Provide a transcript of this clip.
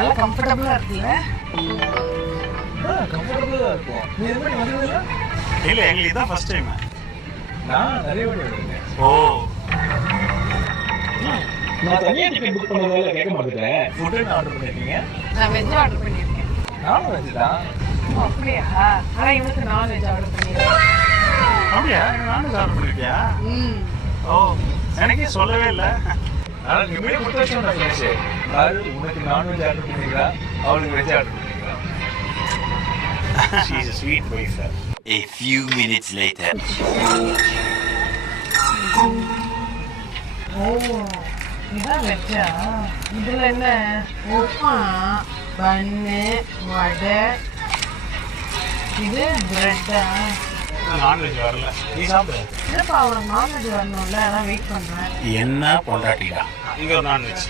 நல்லா கம்ஃபர்டபுளா இருக்குல்ல? கம்ஃபர்டபுளா இருக்கும். நீ இது மாதிரி வந்தீங்களா? இல்லை எங்களுக்கு இதான் ஃபர்ஸ்ட் டைம். நான் நிறைய வாட்டி வந்திருக்கேன். ஓ, நான் தனியா டிக்கெட் புக் பண்ணதால கேட்க மாட்டேன். ஃபுட் என்ன ஆர்டர் பண்ணிருக்கீங்க? நான் வெஜ் ஆர்டர் பண்ணியிருக்கேன். நானும் வெஜ் தான். அப்படியா? ஆனால் இவனுக்கு நான்வெஜ் ஆர்டர் பண்ணியிருக்கேன். அப்படியா? நானும் ஆர்டர் பண்ணிருக்கியா? ஓ, எனக்கே சொல்லவே இல்லை. ஆனால் நீங்க போய் கொடுத்து வச்சோம் நான் ஃப்ரெண்ட்ஸு. அதாவது உனக்கு நான்வெஜ் ஆர்டர் பண்ணிருக்கா, அவளுக்கு வெஜ் ஆர்டர் பண்ணிருக்கா. She is a sweet wife. A few minutes later. ஓ, இதான் வெஜ்ஜா? இதில் என்ன? உப்புமா, பன்னு, வடை, இது பிரெட்டா? நான்வெஜ் வரல. நீ சாப்பிடு. இல்லைப்பா, அவனுக்கு நான்வெஜ் வரணும்ல, அதான் வெயிட் பண்ணுறேன். என்ன பொண்டாட்டிடா. இங்கே ஒரு நான்வெஜ்.